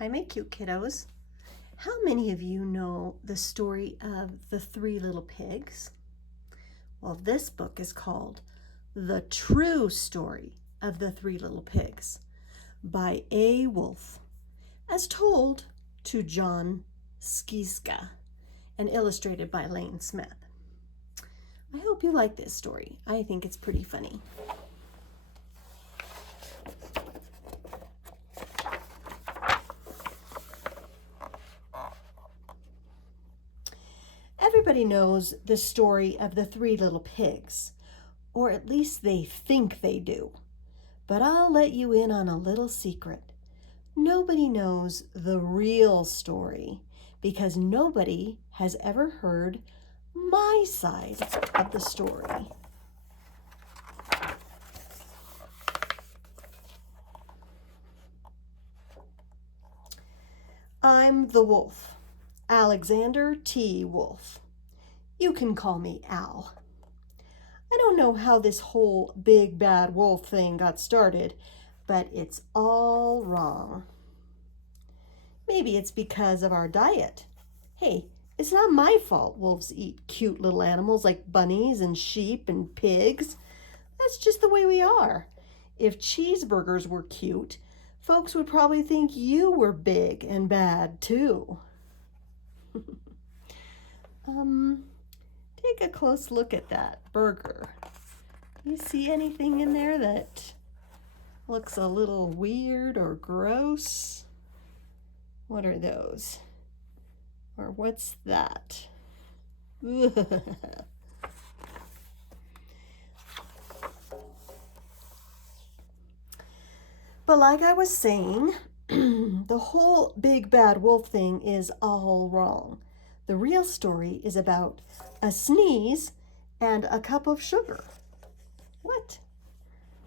Hi, my cute kiddos. How many of you know the story of the Three Little Pigs? Well, this book is called The True Story of the Three Little Pigs by A. Wolfe, as told to John Skiska and illustrated by Lane Smith. I hope you like this story. I think it's pretty funny. Everybody knows the story of the Three Little Pigs, or at least they think they do. But I'll let you in on a little secret. Nobody knows the real story because nobody has ever heard my side of the story. I'm the wolf, Alexander T. Wolfe. You can call me Al. I don't know how this whole big bad wolf thing got started, but it's all wrong. Maybe it's because of our diet. Hey, it's not my fault wolves eat cute little animals like bunnies and sheep and pigs. That's just the way we are. If cheeseburgers were cute, folks would probably think you were big and bad too. Take a close look at that burger. You see anything in there that looks a little weird or gross? What are those? Or what's that? But like I was saying, the whole big bad wolf thing is all wrong. The real story is about a sneeze and a cup of sugar. What?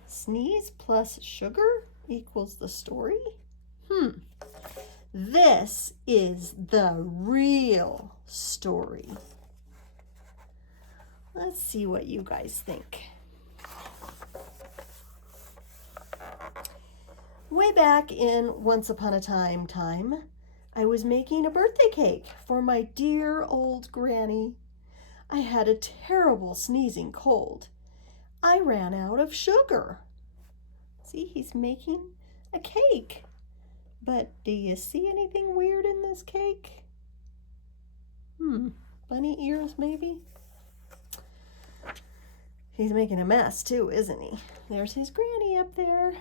Sneeze plus sugar equals the story? This is the real story. Let's see what you guys think. Way back in Once Upon a Time, I was making a birthday cake for my dear old granny. I had a terrible sneezing cold. I ran out of sugar. See, he's making a cake. But do you see anything weird in this cake? Bunny ears maybe? He's making a mess too, isn't he? There's his granny up there.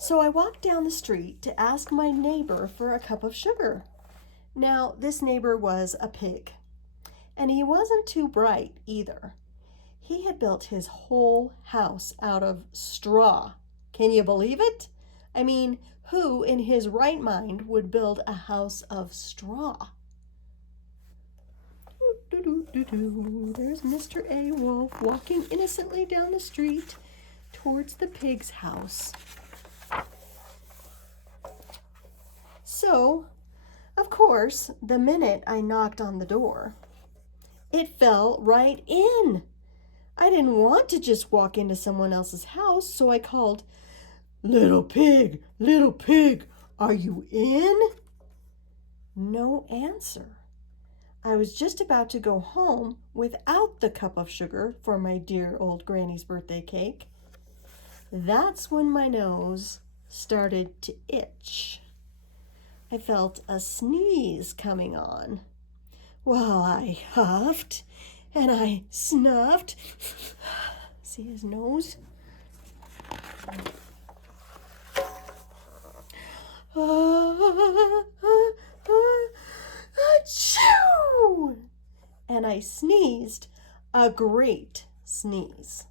So I walked down the street to ask my neighbor for a cup of sugar. Now, this neighbor was a pig, and he wasn't too bright either. He had built his whole house out of straw. Can you believe it? I mean, who in his right mind would build a house of straw? There's Mr. A. Wolfe walking innocently down the street towards the pig's house. So, of course, the minute I knocked on the door, it fell right in. I didn't want to just walk into someone else's house, so I called, little pig, are you in?" No answer. I was just about to go home without the cup of sugar for my dear old granny's birthday cake. That's when my nose started to itch. I felt a sneeze coming on. Well, I huffed and I snuffed. See his nose? Achoo! And I sneezed a great sneeze.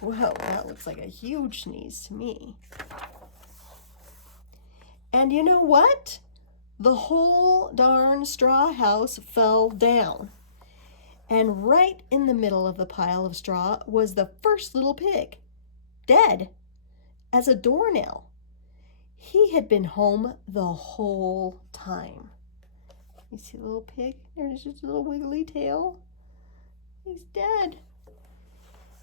Whoa, that looks like a huge sneeze to me. And you know what? The whole darn straw house fell down. And right in the middle of the pile of straw was the first little pig, dead as a doornail. He had been home the whole time. You see the little pig? There's just a little wiggly tail. He's dead.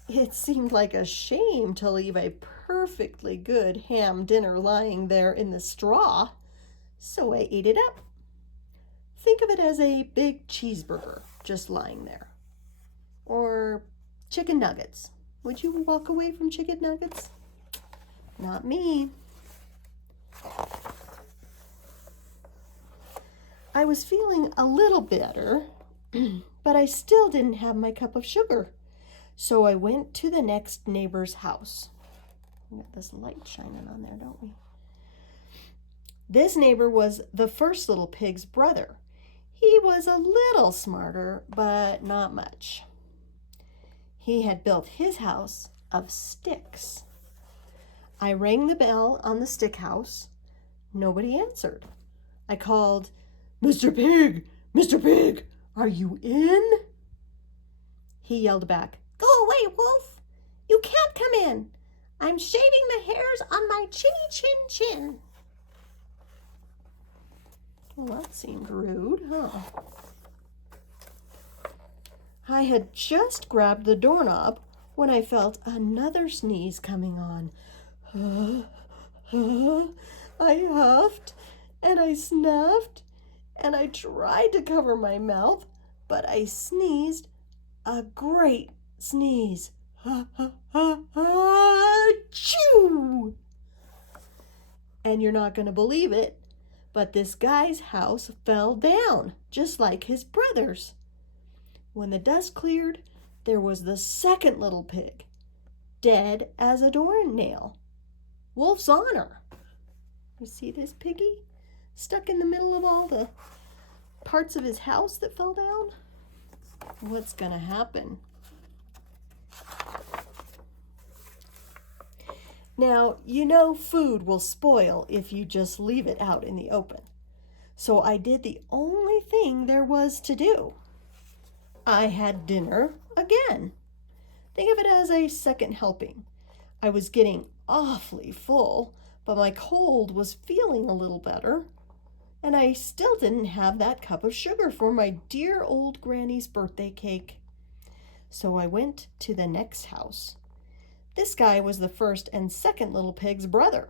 It seemed like a shame to leave a perfectly good ham dinner lying there in the straw, so I ate it up. Think of it as a big cheeseburger just lying there. Or chicken nuggets. Would you walk away from chicken nuggets? Not me. I was feeling a little better, but I still didn't have my cup of sugar. So I went to the next neighbor's house. We got this light shining on there, don't we? This neighbor was the first little pig's brother. He was a little smarter, but not much. He had built his house of sticks. I rang the bell on the stick house. Nobody answered. I called, "Mr. Pig, Mr. Pig, are you in?" He yelled back, "Go away, Wolf. You can't come in. I'm shaving the hairs on my chinny chin chin." Well, that seemed rude, huh? I had just grabbed the doorknob when I felt another sneeze coming on. I huffed and I snuffed and I tried to cover my mouth, but I sneezed a great sneeze. Achoo! And you're not going to believe it, but this guy's house fell down, just like his brother's. When the dust cleared, there was the second little pig, dead as a doornail. Wolf's honor. You see this piggy stuck in the middle of all the parts of his house that fell down? What's going to happen? Now, you know food will spoil if you just leave it out in the open. So I did the only thing there was to do. I had dinner again. Think of it as a second helping. I was getting awfully full, but my cold was feeling a little better, and I still didn't have that cup of sugar for my dear old granny's birthday cake. So I went to the next house. This guy was the first and second little pig's brother.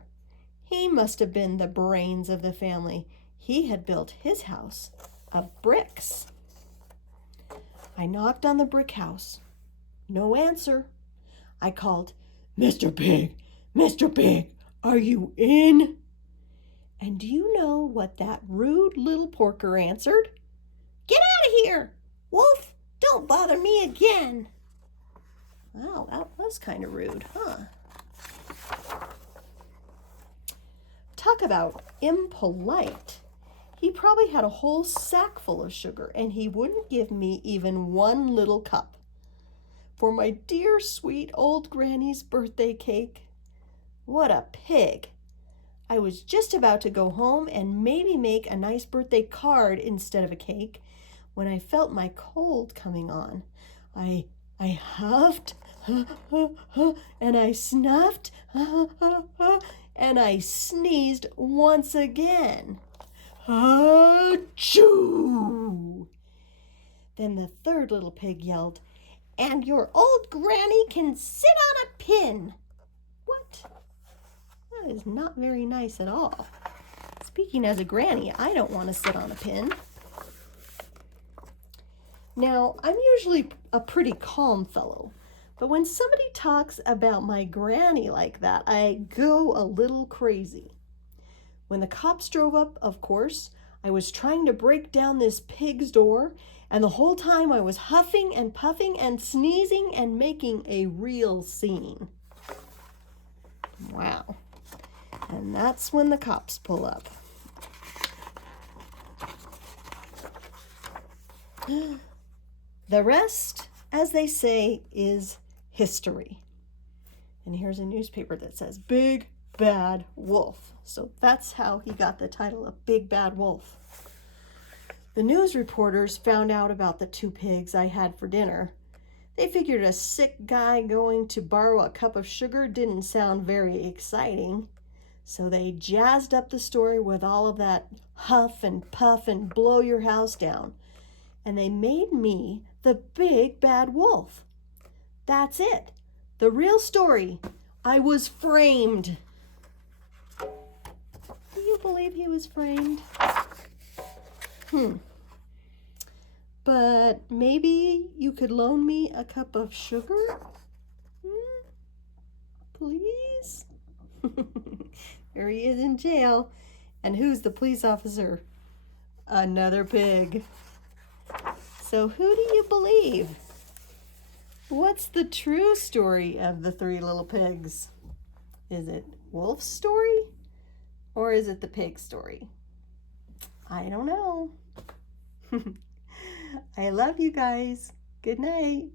He must have been the brains of the family. He had built his house of bricks. I knocked on the brick house. No answer. I called, "Mr. Pig, Mr. Pig, are you in?" And do you know what that rude little porker answered? "Get out of here! Wolf, don't bother me again." Wow, that was kind of rude, huh? Talk about impolite. He probably had a whole sack full of sugar, and he wouldn't give me even one little cup. For my dear sweet old granny's birthday cake. What a pig! I was just about to go home and maybe make a nice birthday card instead of a cake when I felt my cold coming on. I huffed and I snuffed and I sneezed once again. Achoo! Then the third little pig yelled, "And your old granny can sit on a pin." What? That is not very nice at all. Speaking as a granny, I don't want to sit on a pin. Now, I'm usually a pretty calm fellow, but when somebody talks about my granny like that, I go a little crazy. When the cops drove up, of course, I was trying to break down this pig's door, and the whole time I was huffing and puffing and sneezing and making a real scene. Wow. And that's when the cops pull up. The rest, as they say, is history. And here's a newspaper that says Big Bad Wolf. So that's how he got the title of Big Bad Wolf. The news reporters found out about the two pigs I had for dinner. They figured a sick guy going to borrow a cup of sugar didn't sound very exciting. So they jazzed up the story with all of that huff and puff and blow your house down. And they made me the Big Bad Wolf. That's it. The real story. I was framed. Do you believe he was framed? But maybe you could loan me a cup of sugar? Please? There he is in jail. And who's the police officer? Another pig. So who do you believe? What's the true story of the three little pigs? Is it Wolf's story? Or is it the pig story? I don't know. I love you guys. Good night.